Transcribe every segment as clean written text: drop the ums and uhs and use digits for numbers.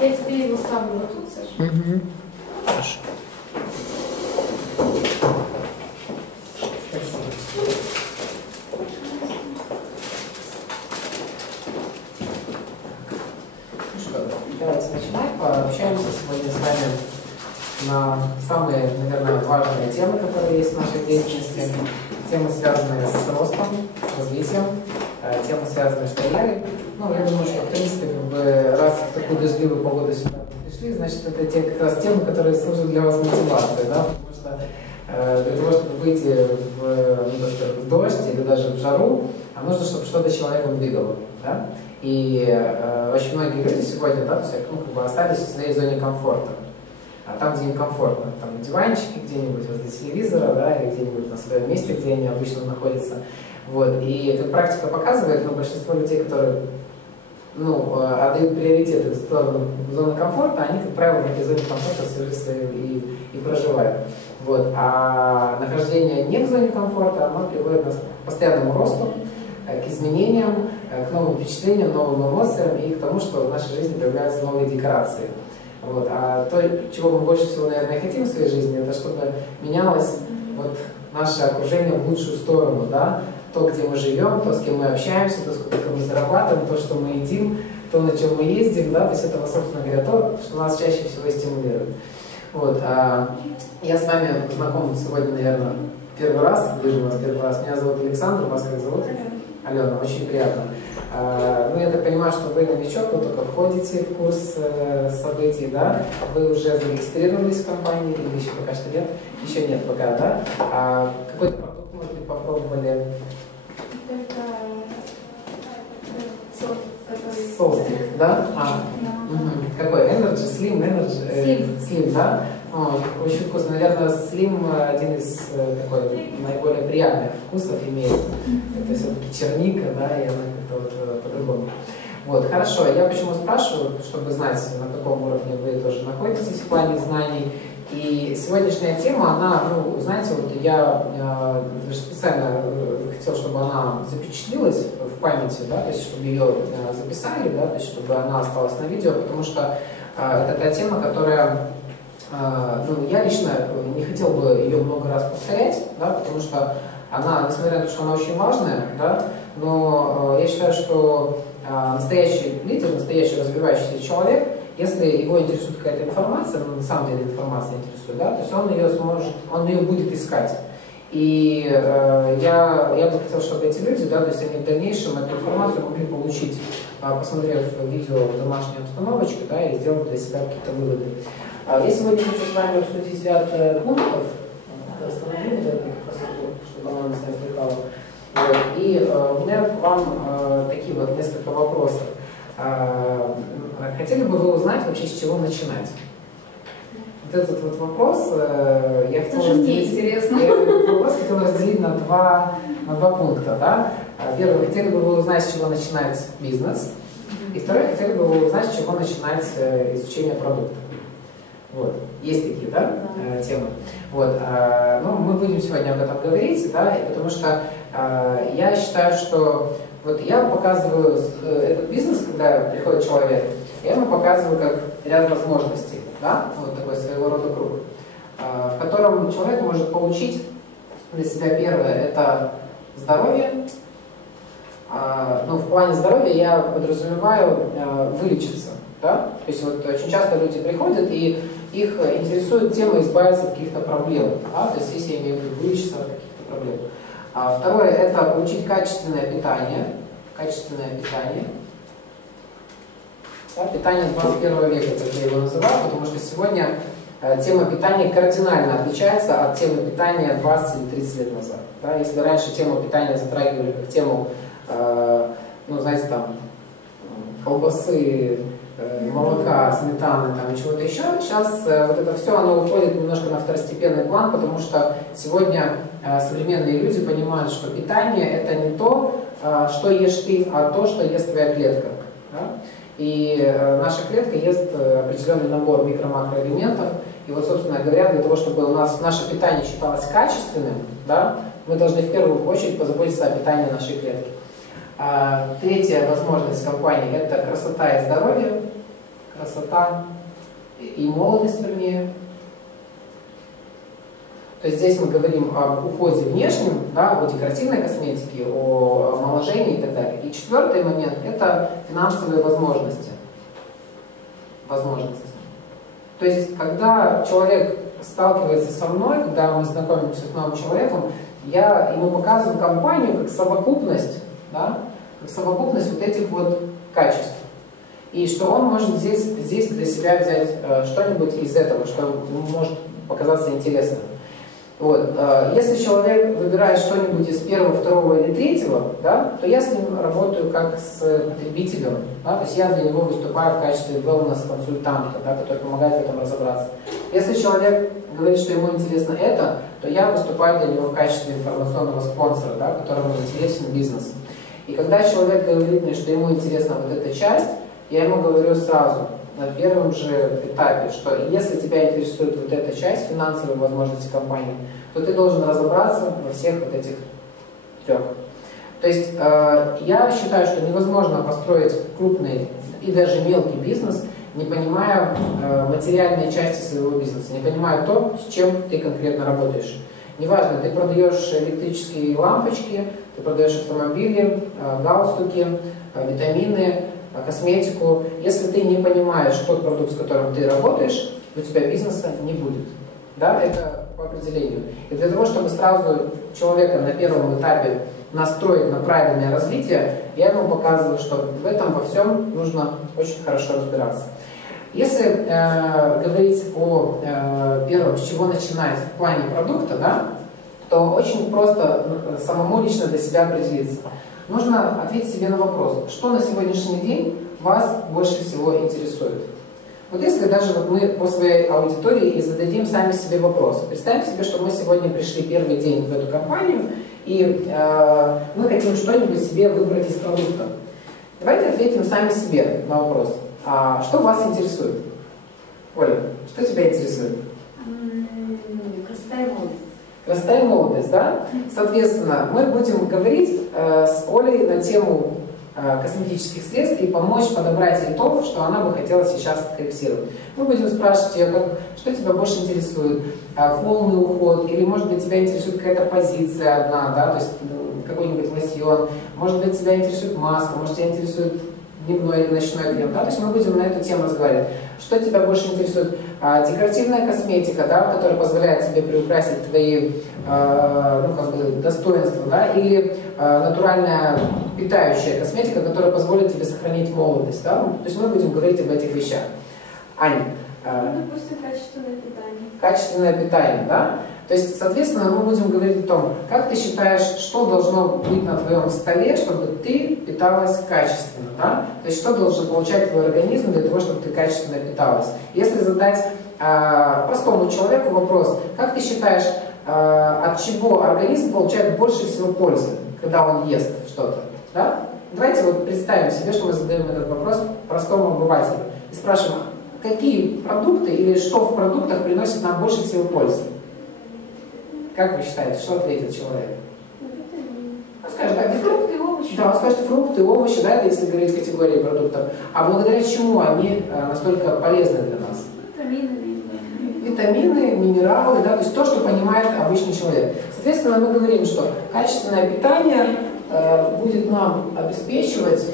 Я тебе его ставлю вот тут, Саша. Угу. Хорошо. Ну что, давайте начинать. Пообщаемся сегодня с вами на самые, наверное, важные темы, которые есть в нашей деятельности. Темы, связанные с ростом, с развитием, темы, связанные с карьерой. Ну, я думаю, что, в принципе, раз в такую дождливую погоду сюда пришли, значит, это те как раз темы, которые служат для вас мотивацией, да? Потому что для того, чтобы выйти в дождь или даже в жару, нужно, чтобы что-то человеком двигало, да? И очень многие люди сегодня, да, остались в своей зоне комфорта. Там, где им комфортно, там на диванчике где-нибудь возле телевизора, да, или где-нибудь на своем месте, где они обычно находятся. Вот. И как практика показывает, большинство людей, которые отдают приоритет в сторону зоны комфорта, они, как правило, в этой зоне комфорта всю жизнь свою и проживают. Вот. А нахождение не в зоне комфорта, оно приводит нас к постоянному росту, к изменениям, к новым впечатлениям, новым эмоциям и к тому, что в нашей жизни появляются новые декорации. Вот. А то, чего мы больше всего, наверное, хотим в своей жизни, это чтобы менялось наше окружение в лучшую сторону, да? То, где мы живем, то, с кем мы общаемся, то, сколько мы зарабатываем, то, что мы едим, то, на чем мы ездим, да? То есть это, собственно говоря, то, что нас чаще всего стимулирует. Вот. Я с вами знаком сегодня, наверное, первый раз, вижу вас первый раз. Меня зовут Александр, вас как зовут? Алена, очень приятно. Я так понимаю, что вы новичок, вы только входите в курс событий, да? Вы уже зарегистрировались в компании или еще пока что нет? Еще нет пока, да? Какой-то продукт, может быть, попробовали? Это Солстик, да? Угу. Какой? Energy, Slim, Slim, да? Очень вкусно. Наверное, Slim один из наиболее приятных вкусов имеет. Это все-таки черника, да, и она как-то по-другому. Вот, хорошо. Я почему спрашиваю, чтобы знать, на каком уровне вы тоже находитесь в плане знаний. И сегодняшняя тема, она, знаете, я специально хотел, чтобы она запечатлилась в памяти, да, то есть чтобы ее записали, да, то есть чтобы она осталась на видео, потому что это та тема, которая, я лично не хотел бы ее много раз повторять, да, потому что она, несмотря на то, что она очень важная, да, но я считаю, что настоящий лидер, настоящий развивающийся человек, если его интересует какая-то информация, на самом деле информация интересует, да, то есть он ее будет искать. И я бы хотел, чтобы эти люди, да, то есть они в дальнейшем эту информацию могли получить, посмотрев видео в домашней обстановочке, да, и сделать для себя какие-то выводы. Я сегодня хочу с вами обсудить ряд пунктов, чтобы она нас не отвлекала. И у меня к вам такие несколько вопросов. Хотели бы вы узнать вообще, с чего начинать? Вот этот вопрос я хотела разделить на два пункта. Да? Первый, хотели бы вы узнать, с чего начинать бизнес. И второй, хотели бы вы узнать, с чего начинать изучение продукта. Вот. Есть такие, да, темы. Вот. Мы будем сегодня об этом говорить, да, потому что я считаю, что я показываю этот бизнес, когда приходит человек, я ему показываю как ряд возможностей, да, такой своего рода круг, в котором человек может получить для себя первое – это здоровье. В плане здоровья я подразумеваю вылечиться, да, то есть очень часто люди приходят и их интересует тема избавиться от каких-то проблем, да, то есть если я имею в виду вылечиться от каких-то проблем. Второе – это получить качественное питание. Да, питание 21 века, как я его называю, потому что сегодня тема питания кардинально отличается от темы питания 20 или 30 лет назад. Да? Если раньше тему питания затрагивали как тему, колбасы, молока, сметаны и чего-то еще, сейчас это все оно уходит немножко на второстепенный план, потому что сегодня современные люди понимают, что питание это не то, что ешь ты, а то, что ест твоя клетка. Да? И наша клетка ест определенный набор микро-макроэлементов. И собственно говоря, для того, чтобы у нас наше питание считалось качественным, да, мы должны в первую очередь позаботиться о питании нашей клетки. Третья возможность компании – это красота и здоровье. красота и молодость, вернее. То есть здесь мы говорим об уходе внешнем, да, о декоративной косметике, о омоложении и так далее. И четвертый момент – это финансовые возможности. То есть, когда человек сталкивается со мной, когда мы знакомимся с новым человеком, я ему показываю компанию как совокупность, да, как совокупность вот этих вот качеств. И что он может здесь для себя взять что-нибудь из этого, что ему может показаться интересным. Вот. Если человек выбирает что-нибудь из первого, второго или третьего, да, то я с ним работаю как с потребителем. Да, то есть я для него выступаю в качестве wellness-консультанта, да, который помогает в этом разобраться. Если человек говорит, что ему интересно это, то я выступаю для него в качестве информационного спонсора, да, которому интересен бизнес. И когда человек говорит мне, что ему интересна вот эта часть, я ему говорю сразу, на первом же этапе, что если тебя интересует вот эта часть, финансовые возможности компании, то ты должен разобраться во всех вот этих трех. То есть я считаю, что невозможно построить крупный и даже мелкий бизнес, не понимая материальной части своего бизнеса, не понимая то, с чем ты конкретно работаешь. Неважно, ты продаешь электрические лампочки, ты продаешь автомобили, галстуки, витамины, косметику. Если ты не понимаешь тот продукт, с которым ты работаешь, у тебя бизнеса не будет. Да, это по определению. И для того, чтобы сразу человека на первом этапе настроить на правильное развитие, я ему показываю, что в этом во всем нужно очень хорошо разбираться. Если говорить о первом, с чего начинать в плане продукта, да, то очень просто самому лично для себя определиться. Нужно ответить себе на вопрос, что на сегодняшний день вас больше всего интересует. Вот если даже вот мы по своей аудитории и зададим сами себе вопрос. Представим себе, что мы сегодня пришли первый день в эту компанию, и мы хотим что-нибудь себе выбрать из продукта. Давайте ответим сами себе на вопрос. А что вас интересует? Оля, что тебя интересует? Красота и молодость. Красота и молодость, да? Соответственно, мы будем говорить с Олей на тему косметических средств и помочь подобрать ей то, что она бы хотела сейчас корректировать. Мы будем спрашивать ее, что тебя больше интересует, полный уход, или может быть тебя интересует какая-то позиция одна, да, то есть какой-нибудь лосьон, может быть тебя интересует маска, может тебя интересует дневной или ночной крем, да, то есть мы будем на эту тему разговаривать. Что тебя больше интересует? Декоративная косметика, да, которая позволяет тебе приукрасить твои достоинства, да, или натуральная питающая косметика, которая позволит тебе сохранить молодость, да? То есть мы будем говорить об этих вещах. Аня. Допустим, качественное питание. Качественное питание, да? То есть, соответственно, мы будем говорить о том, как ты считаешь, что должно быть на твоем столе, чтобы ты питалась качественно, да? То есть, что должен получать твой организм для того, чтобы ты качественно питалась. Если задать простому человеку вопрос, как ты считаешь, от чего организм получает больше всего пользы, когда он ест что-то, да? Давайте вот представим себе, что мы задаем этот вопрос простому обывателю и спрашиваем, какие продукты или что в продуктах приносит нам больше всего пользы. Как вы считаете, что ответит человек? Он скажет, да, фрукты и овощи. Да, он скажет фрукты, овощи, да, это если говорить в категории продуктов. А благодаря чему они настолько полезны для нас? Витамины, минералы, да, то есть то, что понимает обычный человек. Соответственно, мы говорим, что качественное питание будет нам обеспечивать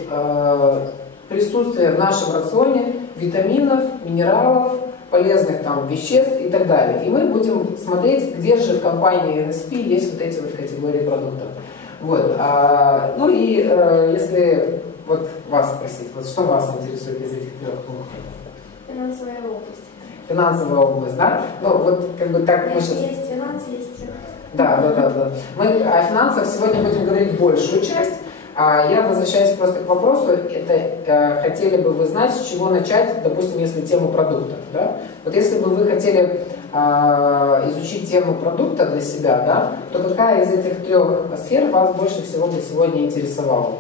присутствие в нашем рационе витаминов, минералов, полезных там веществ и так далее. И мы будем смотреть, где же в компании NSP есть вот эти вот категории продуктов. Вот. Ну и если вот вас спросить, вот что вас интересует из этих трех пунктов? Финансовая область. Финансовая область, да? Ну вот как бы так мы сейчас... Есть финансы, есть... Да. Мы о финансах сегодня будем говорить большую часть. Я возвращаюсь просто к вопросу, это хотели бы вы знать, с чего начать, допустим, если тему продукта. Да? Вот если бы вы хотели изучить тему продукта для себя, да, то какая из этих трех сфер вас больше всего бы сегодня интересовала?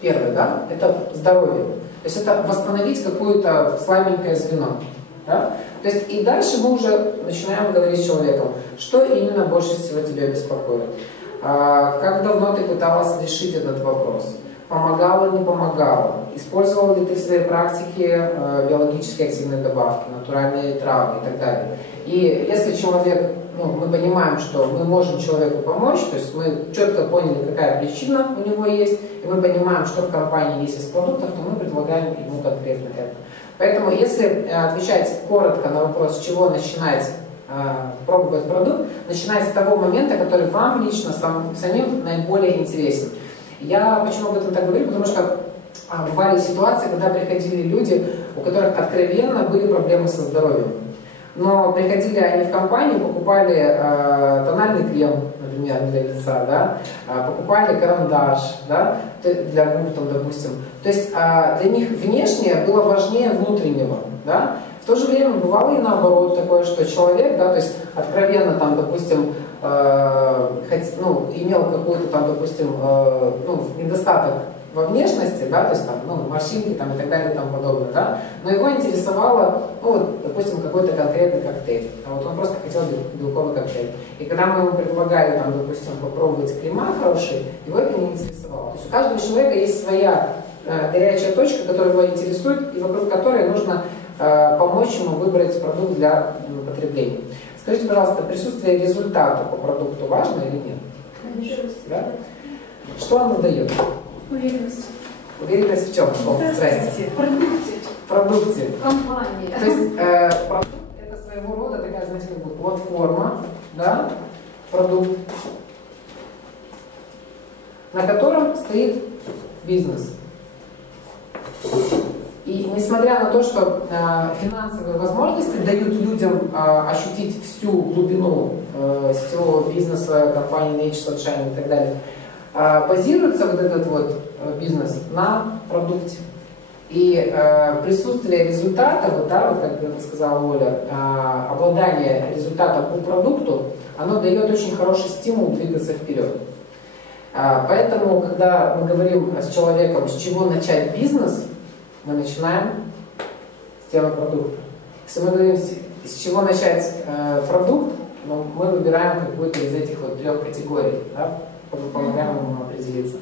Первое, да? Это здоровье. То есть это восстановить какое-то слабенькое звено. Да? То есть и дальше мы уже начинаем говорить с человеком, что именно больше всего тебя беспокоит. Как давно ты пыталась решить этот вопрос? помогало, не помогало, использовал ли ты в своей практике биологически активные добавки, натуральные травы и так далее. И если человек, мы понимаем, что мы можем человеку помочь, то есть мы четко поняли, какая причина у него есть, и мы понимаем, что в компании есть из продуктов, то мы предлагаем ему конкретно это. Поэтому, если отвечать коротко на вопрос, с чего начинать пробовать продукт, начинать с того момента, который вам лично самим наиболее интересен. Я почему об этом так говорю? Потому что бывали ситуации, когда приходили люди, у которых откровенно были проблемы со здоровьем. Но приходили они в компанию, покупали тональный крем, например, для лица, да, покупали карандаш, да, для губ, там, допустим. То есть для них внешнее было важнее внутреннего. Да. В то же время бывало и наоборот такое, что человек, да, то есть откровенно, там, допустим, имел какой-то там, допустим, недостаток во внешности, да, то есть там, морщинки там, и так далее и тому подобное, да, но его интересовало, допустим, какой-то конкретный коктейль. А вот он просто хотел белковый коктейль. И когда мы ему предлагали, там, допустим, попробовать крема хорошие, его это не интересовало. То есть у каждого человека есть своя горячая точка, которая его интересует, и вокруг которой нужно помочь ему выбрать продукт для потребления. Скажите, пожалуйста, присутствие результата по продукту важно или нет? Конечно. Да? Что оно дает? Уверенность. Уверенность в чем? Здрасте. В продукте. В компании. То есть продукт это своего рода такая, знаете, как бы платформа, да, продукт, на котором стоит бизнес. И несмотря на то, что финансовые возможности дают людям ощутить всю глубину сетевого бизнеса, компании Nature Sunshine и так далее, базируется вот этот вот бизнес на продукте. И присутствие результата, вот, да, вот как сказала Оля, обладание результатом по продукту, оно дает очень хороший стимул двигаться вперед. Поэтому, когда мы говорим с человеком, с чего начать бизнес, мы начинаем с темы продукта. Если мы говорим, с чего начать продукт, мы выбираем какую-то из этих вот 3 категорий, да, помогаем ему определиться.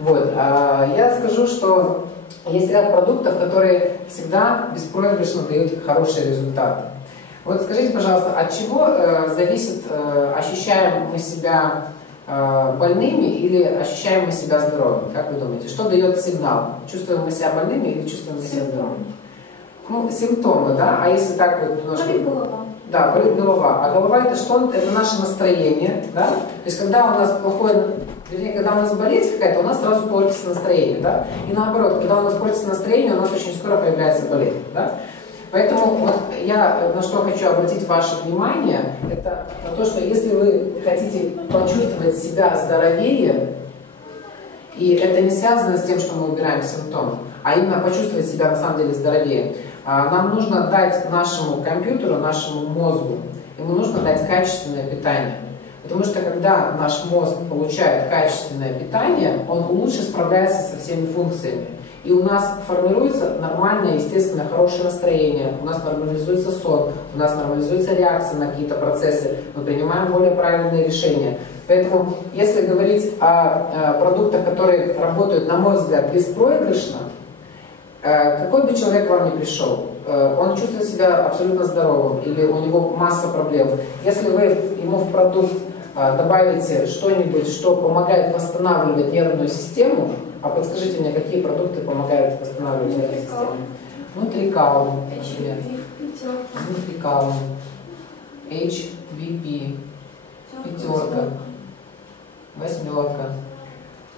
Вот. Я скажу, что есть ряд продуктов, которые всегда беспроигрышно дают хорошие результаты. Вот скажите, пожалуйста, от чего зависит, ощущаем мы себя больными или ощущаем мы себя здоровыми? Как вы думаете, что дает сигнал? Чувствуем мы себя больными или чувствуем мы себя здоровыми? Симптомы, да? А если так вот немножко... Болит голова. Да, болит голова. А голова это что? Это наше настроение, да? То есть когда у нас плохое... Вернее, когда у нас болезнь какая-то, у нас сразу портится настроение, да? И наоборот, когда у нас портится настроение, у нас очень скоро появляется болезнь, да? Поэтому вот я на что хочу обратить ваше внимание, это на то, что если вы хотите почувствовать себя здоровее, и это не связано с тем, что мы убираем симптомы, а именно почувствовать себя на самом деле здоровее, нам нужно дать нашему компьютеру, нашему мозгу, ему нужно дать качественное питание. Потому что когда наш мозг получает качественное питание, он лучше справляется со всеми функциями. И у нас формируется нормальное, естественно, хорошее настроение, у нас нормализуется сон, у нас нормализуется реакция на какие-то процессы, мы принимаем более правильные решения. Поэтому, если говорить о продуктах, которые работают, на мой взгляд, беспроигрышно, какой бы человек к вам ни пришел, он чувствует себя абсолютно здоровым или у него масса проблем. Если вы ему в продукт добавите что-нибудь, что помогает восстанавливать нервную систему, а подскажите мне, какие продукты помогают восстанавливать нервную систему? Нутрикаум, например. Нутрикаум, HBP, 5, 8.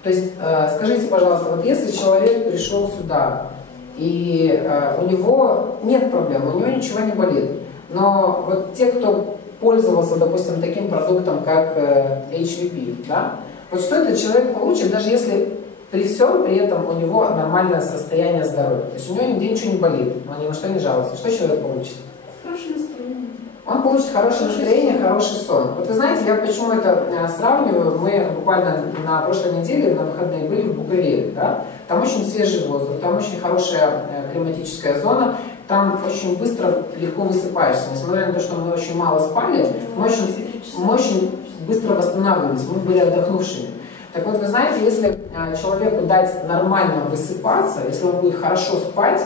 То есть, скажите, пожалуйста, вот если человек пришел сюда, и у него нет проблем, у него ничего не болит, но вот те, кто пользовался, допустим, таким продуктом, как HVP, да, вот что этот человек получит, даже если при всем при этом у него нормальное состояние здоровья, то есть у него нигде ничего не болит, он ни на что не жалуется, что человек получит? Хорошее настроение. Он получит хорошее настроение, хороший сон. Вот вы знаете, я почему это сравниваю, мы буквально на прошлой неделе, на выходные были в Буковеле, да? Там очень свежий воздух, там очень хорошая климатическая зона, там очень быстро, легко высыпаешься. Несмотря на то, что мы очень мало спали, мы очень быстро восстанавливались, мы были отдохнувшими. Так вот, вы знаете, если человеку дать нормально высыпаться, если он будет хорошо спать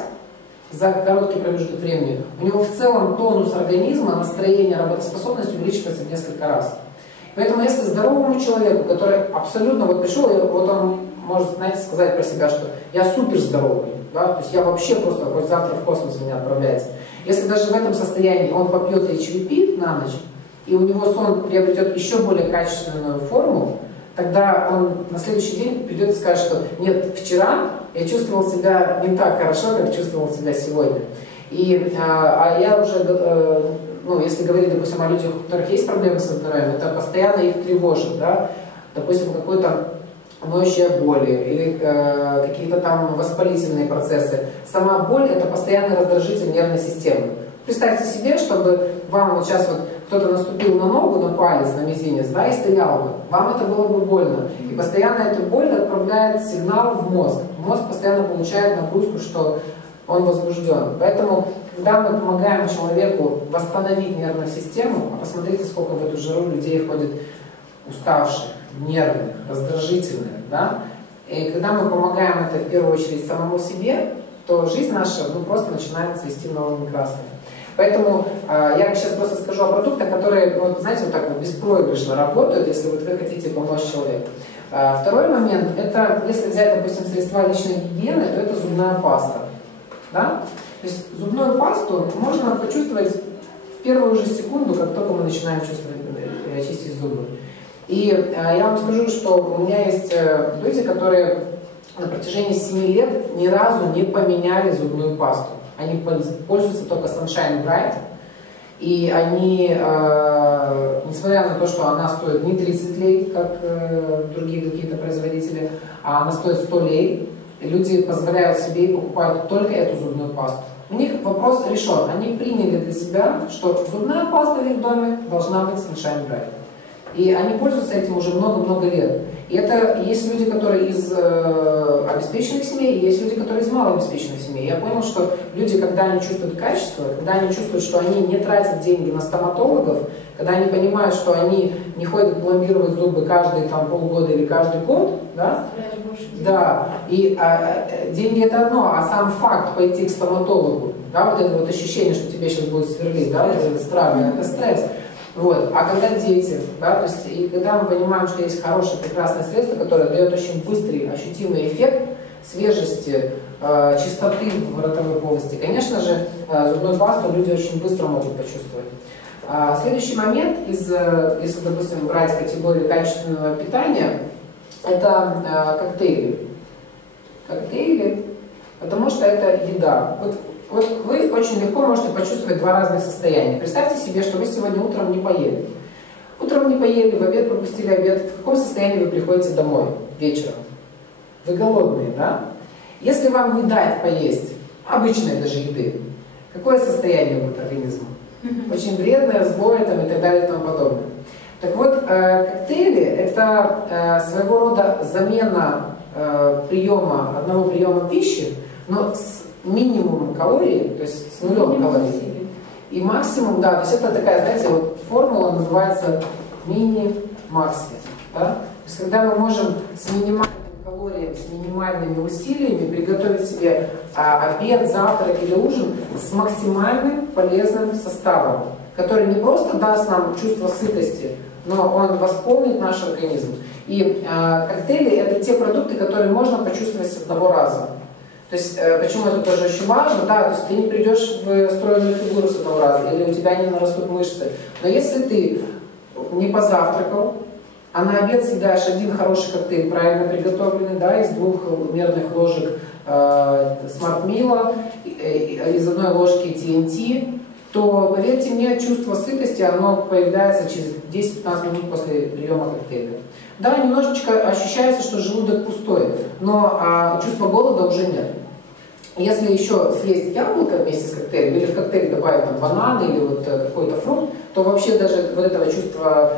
за короткий промежуток времени, у него в целом тонус организма, настроение, работоспособность увеличивается в несколько раз. Поэтому если здоровому человеку, который абсолютно вот пришел, вот он может, знаете, сказать про себя, что я супер здоровый, да? То есть я вообще просто, хоть завтра в космос меня отправляется. Если даже в этом состоянии он попьет HVP на ночь, и у него сон приобретет еще более качественную форму, тогда он на следующий день придет и скажет, что нет, вчера я чувствовал себя не так хорошо, как чувствовал себя сегодня. А я уже, ну, если говорить, допустим, о людях, у которых есть проблемы со здоровьем, это постоянно их тревожит, да? Допустим, какой-то ноющие боли или какие-то там воспалительные процессы. Сама боль – это постоянный раздражитель нервной системы. Представьте себе, чтобы вам вот сейчас вот кто-то наступил на ногу, на палец, на мизинец, да, и стоял бы. Вам это было бы больно. И постоянно эта боль отправляет сигнал в мозг. Мозг постоянно получает нагрузку, что он возбужден. Поэтому, когда мы помогаем человеку восстановить нервную систему, а посмотрите, сколько в эту жару людей ходит уставших, нервных, раздражительных, да? И когда мы помогаем это в первую очередь самому себе, то жизнь наша просто начинает цвести новыми красками. Поэтому я сейчас просто скажу о продуктах, которые, вот, знаете, вот так вот беспроигрышно работают, если вот вы хотите помочь человеку. Второй момент, это если взять, допустим, средства личной гигиены, то это зубная паста. Да? То есть зубную пасту можно почувствовать в первую же секунду, как только мы начинаем чувствовать, чистить зубы. И я вам скажу, что у меня есть люди, которые на протяжении 7 лет ни разу не поменяли зубную пасту. Они пользуются только Sunshine Bright. И они, несмотря на то, что она стоит не 30 лей, как другие какие-то производители, а она стоит 100 лей, люди позволяют себе и покупают только эту зубную пасту. У них вопрос решен. Они приняли для себя, что зубная паста в их доме должна быть Sunshine Bright. И они пользуются этим уже много-много лет. И это есть люди, которые из обеспеченных семей, и есть люди, которые из малообеспеченных семей. Я понял, что люди, когда они чувствуют качество, когда они чувствуют, что они не тратят деньги на стоматологов, когда они понимают, что они не ходят пломбировать зубы каждые там, полгода или каждый год, да? Да. И деньги это одно, а сам факт пойти к стоматологу, да, вот это вот ощущение, что тебе сейчас будет сверлить, да, вот этот страх, это стресс. Вот. А когда дети, да, то есть, и когда мы понимаем, что есть хорошее, прекрасное средство, которое дает очень быстрый, ощутимый эффект свежести, чистоты в ротовой полости, конечно же, зубную пасту люди очень быстро могут почувствовать. Следующий момент, если, допустим, брать категорию качественного питания, это коктейли. Коктейли, потому что это еда. Вот вы очень легко можете почувствовать два разных состояния. Представьте себе, что вы сегодня утром не поели. Утром не поели, в обед пропустили обед. В каком состоянии вы приходите домой вечером? Вы голодные, да? Если вам не дать поесть обычной даже еды, какое состояние будет организма? Очень вредное, злое там, и так далее и тому подобное. Так вот, коктейли – это своего рода замена одного приема пищи, но с минимум калорий, то есть с нулем калорий. И максимум, да, то есть это такая, знаете, вот формула называется мини-макси. Да? То есть когда мы можем с минимальными калориями, с минимальными усилиями приготовить себе обед, завтрак или ужин с максимальным полезным составом, который не просто даст нам чувство сытости, но он восполнит наш организм. И коктейли – это те продукты, которые можно почувствовать с одного раза. То есть, почему это тоже очень важно, да, то есть ты не придешь в стройную фигуру с одного раза, или у тебя не нарастут мышцы. Но если ты не позавтракал, а на обед съедаешь один хороший коктейль, правильно приготовленный, да, из 2 мерных ложек смарт-мила, из 1 ложки TNT, то, поверьте мне, чувство сытости, оно появляется через 10-15 минут после приема коктейля. Да, немножечко ощущается, что желудок пустой, но чувства голода уже нет. Если еще съесть яблоко вместе с коктейлем, или в коктейль добавить там, бананы или вот какой-то фрукт, то вообще даже вот этого чувства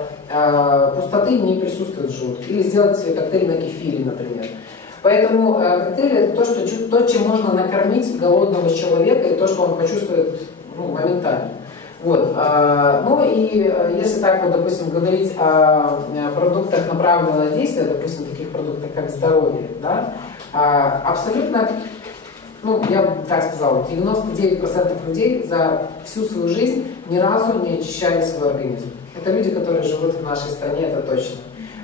пустоты не присутствует в желудке. Или сделать себе коктейль на кефире, например. Поэтому коктейль – это то, чем можно накормить голодного человека, и то, что он почувствует моментально. Вот. Ну и если так вот, допустим, говорить о продуктах направленного действия, допустим, таких продуктах, как здоровье, да, абсолютно, ну, я бы так сказала, 99% людей за всю свою жизнь ни разу не очищали свой организм. Это люди, которые живут в нашей стране, это точно.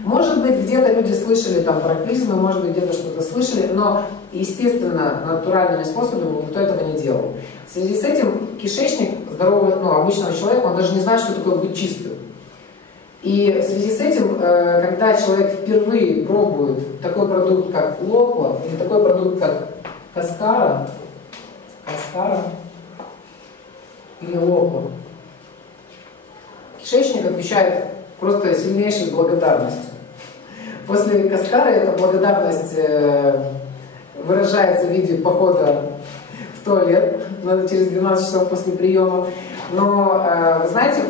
Может быть, где-то люди слышали там про клизмы, может быть, где-то что-то слышали, но, естественно, натуральными способами никто этого не делал. В связи с этим кишечник здорового, ну, обычного человека, он даже не знает, что такое быть чистым. И в связи с этим, когда человек впервые пробует такой продукт, как локва, или такой продукт, как каскара или локва, кишечник отвечает просто сильнейшей благодарностью. После каскары эта благодарность выражается в виде похода в туалет через 12 часов после приема. Но вы знаете,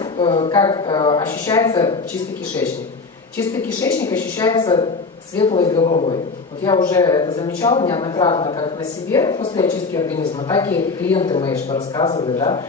как ощущается чистый кишечник? Чистый кишечник ощущается светлой головой. Вот я уже это замечала неоднократно как на себе после очистки организма, так и клиенты мои, что рассказывали, да.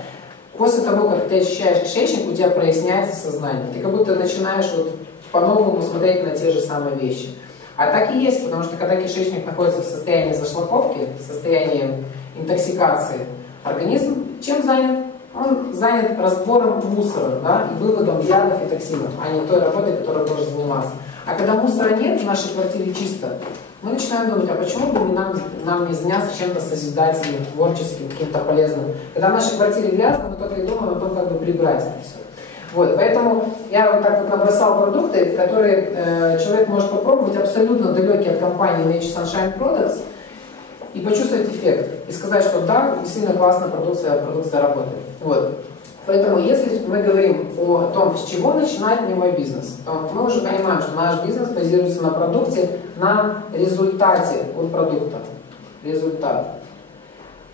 После того, как ты очищаешь кишечник, у тебя проясняется сознание. Ты как будто начинаешь вот по-новому смотреть на те же самые вещи. А так и есть, потому что когда кишечник находится в состоянии зашлаковки, в состоянии интоксикации, организм чем занят? Он занят разбором мусора, да, и выводом ядов и токсинов, а не той работой, которой он должен заниматься. А когда мусора нет, в нашей квартире чисто, мы начинаем думать, а почему бы нам не заняться чем-то созидательным, творческим, каким-то полезным. Когда в нашей квартире грязно, мы только и думаем о том, как бы прибрать это все. Вот, поэтому я вот так вот набросал продукты, которые человек может попробовать, абсолютно далекие от компании Nature Sunshine Products, и почувствовать эффект. И сказать, что да, действительно классная продукция работает. Вот. Поэтому, если мы говорим о том, с чего начинать мне мой бизнес, то мы уже понимаем, что наш бизнес базируется на продукте, на результате от продукта. Результат.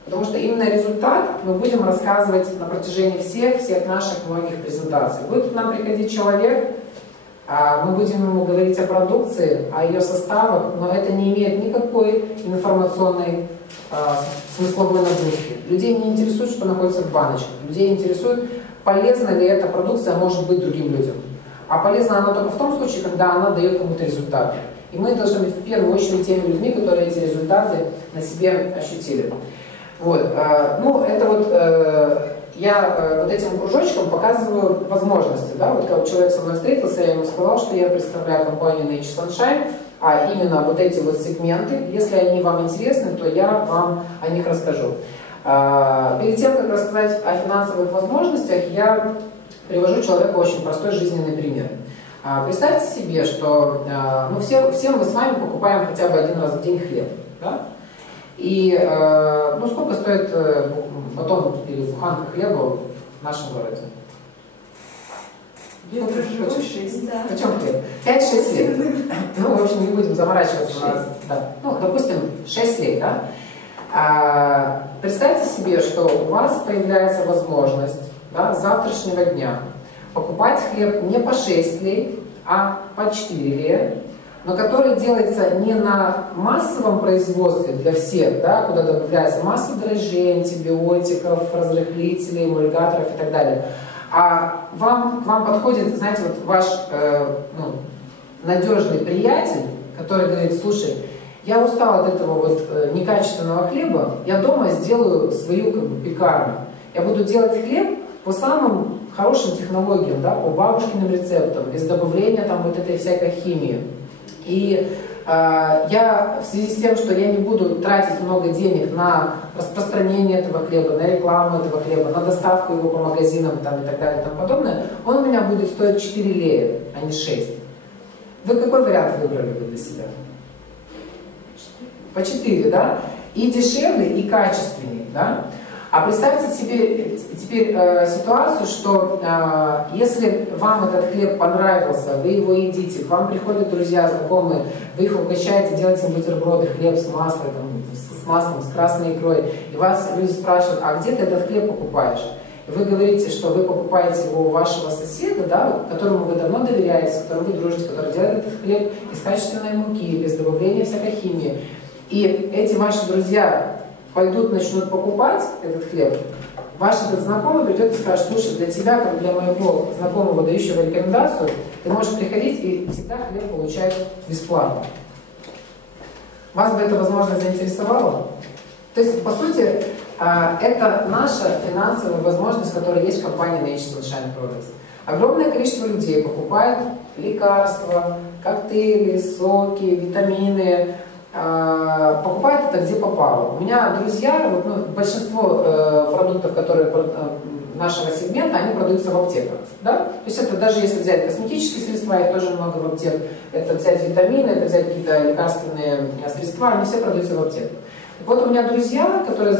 Потому что именно результат мы будем рассказывать на протяжении всех наших многих презентаций. Будет к нам приходить человек, мы будем ему говорить о продукции, о ее составах, но это не имеет никакой информационной смысловой нагрузки. Людей не интересует, что находится в баночках. Людей интересует, полезна ли эта продукция может быть другим людям. А полезна она только в том случае, когда она дает кому-то результаты. И мы должны быть в первую очередь теми людьми, которые эти результаты на себе ощутили. Вот. Ну, это вот я вот этим кружочком показываю возможности. Да? Вот когда человек со мной встретился, я ему сказал, что я представляю компанию Nature Sunshine, а именно вот эти вот сегменты. Если они вам интересны, то я вам о них расскажу. Перед тем, как рассказать о финансовых возможностях, я привожу человеку очень простой жизненный пример. Представьте себе, что ну, все мы с вами покупаем хотя бы один раз в день хлеб. Да? И ну, сколько стоит батон или буханка хлеба в нашем городе? Дрожжевый 6, да. Почем хлеб? 5-6 лет. Ну, в общем, не будем заморачиваться. Да. Ну, допустим, 6 лет, да? Представьте себе, что у вас появляется возможность, да, с завтрашнего дня покупать хлеб не по 6 лет, а по 4 лет, но который делается не на массовом производстве для всех, да, куда добавляется масса дрожжей, антибиотиков, разрыхлителей, эмульгаторов и так далее. А вам подходит, знаете, вот ваш ну, надежный приятель, который говорит: слушай, я устал от этого вот некачественного хлеба, я дома сделаю свою как бы пекарню. Я буду делать хлеб по самым хорошим технологиям, да, по бабушкиным рецептам, без добавления там вот этой всякой химии. И я в связи с тем, что я не буду тратить много денег на распространение этого хлеба, на рекламу этого хлеба, на доставку его по магазинам там, и так далее и тому подобное, он у меня будет стоить 4 лея, а не 6. Вы какой вариант выбрали бы для себя? По 4, да? И дешевле, и качественнее, да? А представьте себе теперь ситуацию, что если вам этот хлеб понравился, вы его едите, к вам приходят друзья, знакомые, вы их угощаете, делаете им бутерброды, хлеб с маслом, с маслом, с красной икрой, и вас люди спрашивают: а где ты этот хлеб покупаешь? И вы говорите, что вы покупаете его у вашего соседа, да, которому вы давно доверяете, с которым вы дружите, который делает этот хлеб из качественной муки, без добавления всякой химии. И эти ваши друзья пойдут, начнут покупать этот хлеб, ваш этот знакомый придет и скажет: слушай, для тебя, как для моего знакомого, дающего рекомендацию, ты можешь приходить и всегда хлеб получать бесплатно. Вас бы эта возможность заинтересовала? То есть, по сути, это наша финансовая возможность, которая есть в компании Nature Sunshine Products. Огромное количество людей покупает лекарства, коктейли, соки, витамины, покупают это где попало. У меня друзья, большинство продуктов, которые нашего сегмента, они продаются в аптеках. Да? То есть это даже если взять косметические средства, их тоже много в аптеках, это взять витамины, это взять какие-то лекарственные средства, они все продаются в аптеках. Вот у меня друзья, которые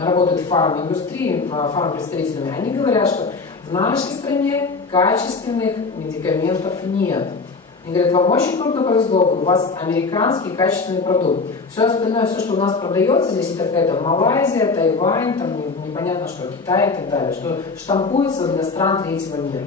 работают в фарм-индустрии, фарм-представителями, они говорят, что в нашей стране качественных медикаментов нет. Они говорят: вам очень крупно повезло, у вас американский качественный продукт. Все остальное, все, что у нас продается здесь, это какая-то Малайзия, Тайвань, там непонятно что, Китай и так далее, что штампуется для стран третьего мира.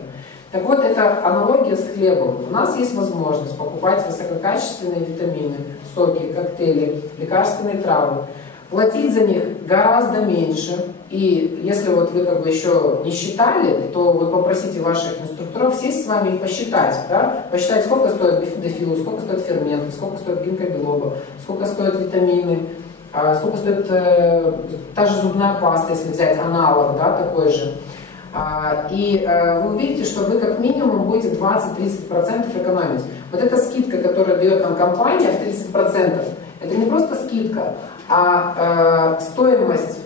Так вот, это аналогия с хлебом. У нас есть возможность покупать высококачественные витамины, соки, коктейли, лекарственные травы, платить за них гораздо меньше. И если вот вы как бы еще не считали, то вот попросите ваших инструкторов сесть с вами и посчитать, да? Посчитать, сколько стоит бифидофилус, сколько стоит ферменты, сколько стоит гинкобилоба, сколько стоят витамины, сколько стоит та же зубная паста, если взять аналог, да, такой же. И вы увидите, что вы как минимум будете 20-30% экономить. Вот эта скидка, которую дает нам компания в 30%, это не просто скидка, а стоимость,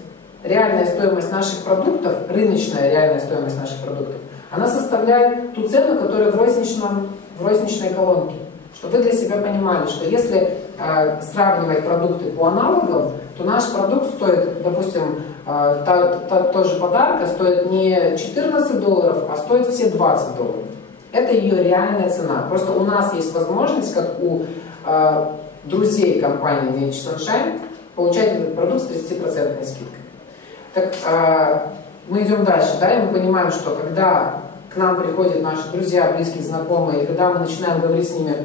реальная стоимость наших продуктов, рыночная реальная стоимость наших продуктов, она составляет ту цену, которая в розничной колонке. Чтобы вы для себя понимали, что если сравнивать продукты по аналогам, то наш продукт стоит, допустим, тоже подарка стоит не $14, а стоит все $20. Это ее реальная цена. Просто у нас есть возможность, как у друзей компании Nature Sunshine, получать этот продукт с 30% скидкой. Так, мы идем дальше, да, и мы понимаем, что когда к нам приходят наши друзья, близкие, знакомые, и когда мы начинаем говорить с ними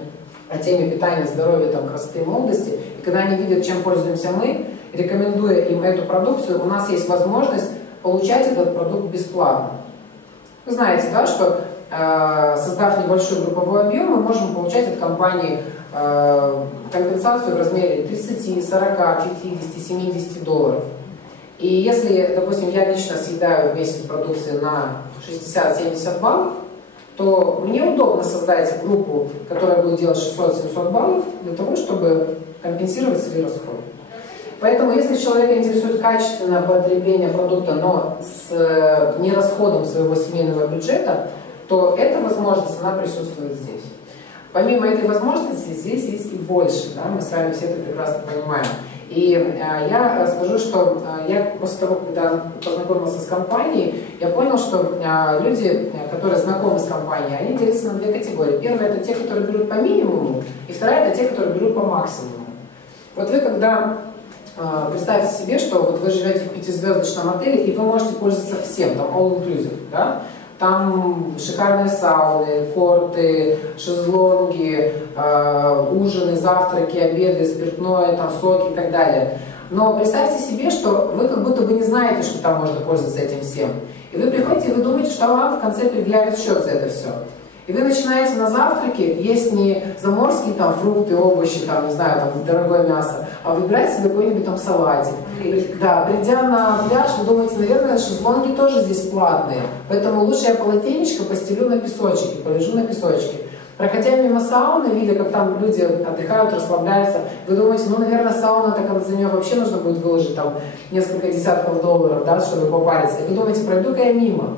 о теме питания, здоровья, там, красоты и молодости, и когда они видят, чем пользуемся мы, рекомендуя им эту продукцию, у нас есть возможность получать этот продукт бесплатно. Вы знаете, да, что создав небольшой групповой объем, мы можем получать от компании компенсацию в размере 30, 40, 50, $70. И если, допустим, я лично съедаю в месяц продукции на 60-70 баллов, то мне удобно создать группу, которая будет делать 600-700 баллов, для того, чтобы компенсировать свои расходы. Поэтому, если человека интересует качественное потребление продукта, но с нерасходом своего семейного бюджета, то эта возможность, она присутствует здесь. Помимо этой возможности, здесь есть и больше, да? Мы с вами все это прекрасно понимаем. И я скажу, что я после того, когда познакомился с компанией, я понял, что люди, которые знакомы с компанией, они делятся на две категории. Первая — это те, которые берут по минимуму, и вторая — это те, которые берут по максимуму. Вот вы когда представьте себе, что вот вы живете в 5-звездочном отеле, и вы можете пользоваться всем, там all-inclusive, да? Там шикарные сауны, корты, шезлонги, ужины, завтраки, обеды, спиртное, там, соки и так далее. Но представьте себе, что вы как будто бы не знаете, что там можно пользоваться этим всем. И вы приходите, и вы думаете, что вам в конце предъявят счет за это все. И вы начинаете на завтраке есть не заморские там фрукты, овощи, там, не знаю, там, дорогое мясо, а выбирать себе какой-нибудь там салатик. Да, придя на пляж, вы думаете, наверное, шезлонги тоже здесь платные, поэтому лучше я полотенечко постелю на песочке, полежу на песочке. Проходя мимо сауны, видя, как там люди отдыхают, расслабляются, вы думаете, ну, наверное, сауна, так за нее вообще нужно будет выложить там несколько десятков долларов, да, чтобы попариться. И вы думаете, пройду-ка я мимо.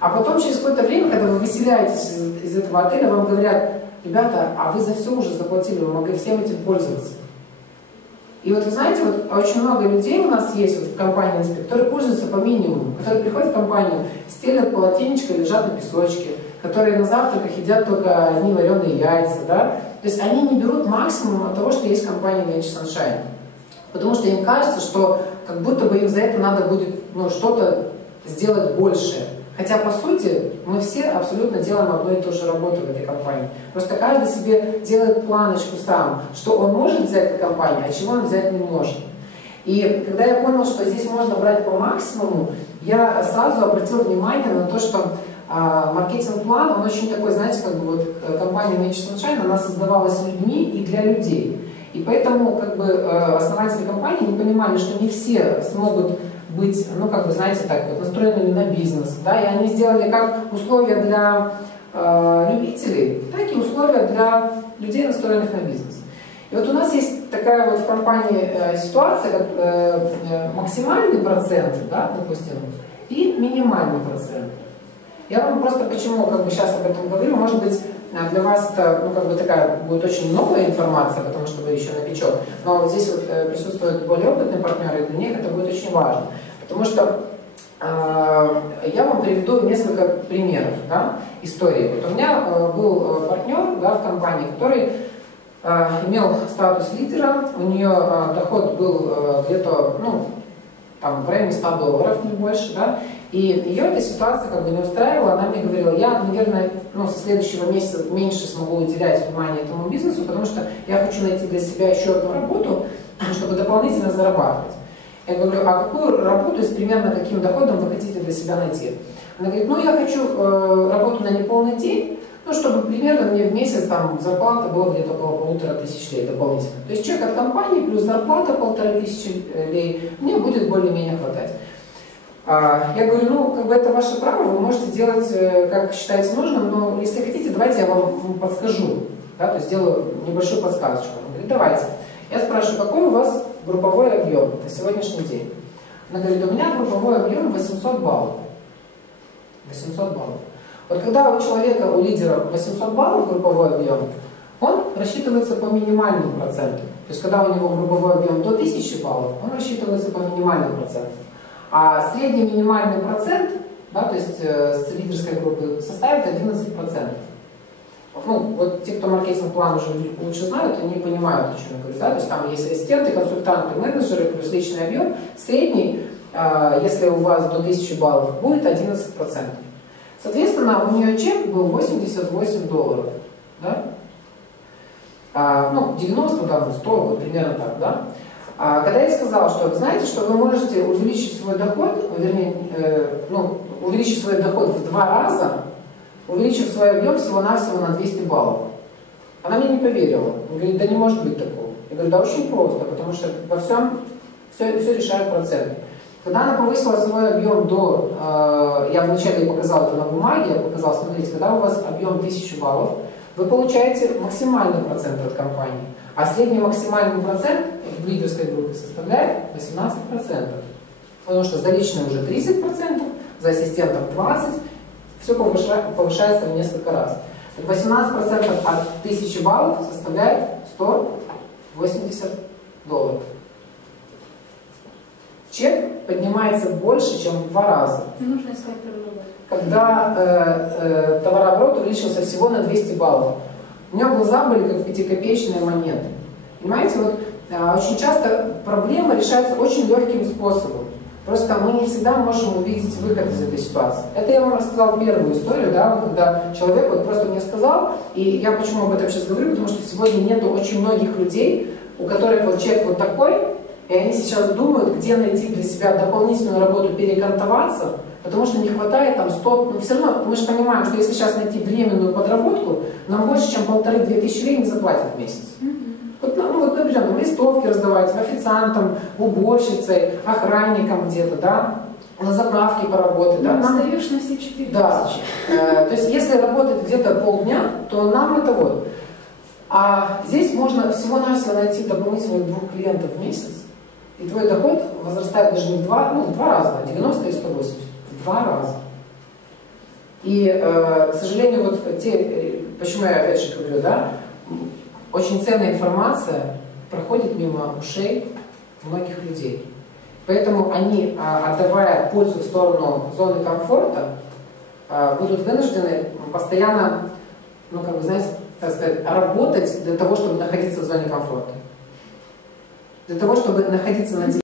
А потом, через какое-то время, когда вы выселяетесь из этого отеля, вам говорят: ребята, а вы за все уже заплатили, вы могли всем этим пользоваться. И вот вы знаете, вот очень много людей у нас есть вот в компании «Инспект», которые пользуются по минимуму, которые приходят в компанию, стелят полотенечко, лежат на песочке, которые на завтраках едят только одни вареные яйца, да? То есть они не берут максимум от того, что есть в компании Nature Sunshine. Потому что им кажется, что как будто бы им за это надо будет, ну, что-то сделать большее. Хотя, по сути, мы все абсолютно делаем одну и ту же работу в этой компании. Просто каждый себе делает планочку сам, что он может взять от компании, а чего он взять не может. И когда я понял, что здесь можно брать по максимуму, я сразу обратил внимание на то, что маркетинг-план, он очень такой, знаете, как бы вот компания Nature Sunshine, она создавалась людьми и для людей. И поэтому как бы основатели компании не понимали, что не все смогут быть, ну как бы, знаете, так вот настроенными на бизнес, да, и они сделали как условия для любителей, так и условия для людей, настроенных на бизнес. И вот у нас есть такая вот в компании ситуация, как максимальный процент, да, допустим, и минимальный процент. Я вам просто почему как бы сейчас об этом говорю, может быть, для вас это, ну, как бы такая будет очень новая информация, потому что вы еще новичок, но вот здесь вот присутствуют более опытные партнеры, и для них это будет очень важно. Потому что я вам приведу несколько примеров, да, истории. Вот у меня был партнер, да, в компании, который имел статус лидера, у нее доход был где-то, ну, там, в районе $100, не больше, да, и ее эта ситуация как бы не устраивала, она мне говорила, я, наверное, ну, со следующего месяца меньше смогу уделять внимание этому бизнесу, потому что я хочу найти для себя еще одну работу, чтобы дополнительно зарабатывать. Я говорю, а какую работу и с примерно каким доходом вы хотите для себя найти? Она говорит, ну, я хочу работу на неполный день, ну, чтобы примерно мне в месяц там зарплата была где-то около 1500 лей дополнительно. То есть чек от компании плюс зарплата 1500 лей, мне будет более-менее хватать. Я говорю, ну, как бы это ваше право, вы можете делать, как считаете нужным, но если хотите, давайте я вам подскажу, да, то есть сделаю небольшую подсказочку. Она говорит, давайте. Я спрашиваю, какой у вас групповой объем на сегодняшний день? Она говорит, у меня групповой объем 800 баллов. 800 баллов. Вот когда у человека, у лидера 800 баллов групповой объем, он рассчитывается по минимальным процентам. То есть когда у него групповой объем до 1000 баллов, он рассчитывается по минимальным процентам. А средний минимальный процент, да, то есть с лидерской группы, составит 11%. Ну, вот те, кто маркетинг-план уже лучше знают, они понимают, о чем я говорю. Да? То есть там есть ассистенты, консультанты, менеджеры, плюс личный объем. Средний, если у вас до 1000 баллов, будет 11%. Соответственно, у нее чек был $88. Да? Ну, 90, да, 100, вот примерно так, да? Когда я сказала, что вы знаете, что вы можете увеличить свой доход, вернее, увеличить свой доход в 2 раза, увеличив свой объем всего-навсего на 200 баллов. Она мне не поверила. Она говорит, да не может быть такого. Я говорю, да очень просто, потому что во всем все решают проценты. Когда она повысила свой объем до, я вначале показала это на бумаге, я показала, смотрите, когда у вас объем 1000 баллов, вы получаете максимальный процент от компании, а средний максимальный процент в лидерской группе составляет 18%. Потому что за личное уже 30%, за ассистентов 20%, все повышается в несколько раз. 18% от 1000 баллов составляет $180. Чек поднимается больше, чем в 2 раза. Нужно искать другого. Когда товарооборот увеличился всего на 200 баллов. У меня глаза были как 5-копеечные монеты. Понимаете, вот очень часто проблемы решаются очень легким способом. Просто мы не всегда можем увидеть выход из этой ситуации. Это я вам рассказал первую историю, да, когда человек вот просто мне сказал, и я почему об этом сейчас говорю, потому что сегодня нету очень многих людей, у которых вот чек вот такой, и они сейчас думают, где найти для себя дополнительную работу, перекантоваться, потому что не хватает там 100, но все равно мы же понимаем, что если сейчас найти временную подработку, нам больше, чем 1500-2000 лей не заплатят в месяц. Вот, вот, например, там, листовки раздавать официантам, уборщицей, охранникам где-то, да, на заправке поработать. Да, остаешь на все 4000. Да. То есть если работать где-то полдня, то нам это вот. А здесь можно всего-навсего найти дополнительных 2 клиентов в месяц, и твой доход возрастает даже не в 2 раза, а 90 и 180. В 2 раза. И, к сожалению, вот почему я опять же говорю, да, очень ценная информация проходит мимо ушей многих людей. Поэтому они, отдавая пользу в сторону зоны комфорта, будут вынуждены постоянно, ну, как бы, знаете, так сказать, работать для того, чтобы находиться в зоне комфорта. Для того, чтобы находиться на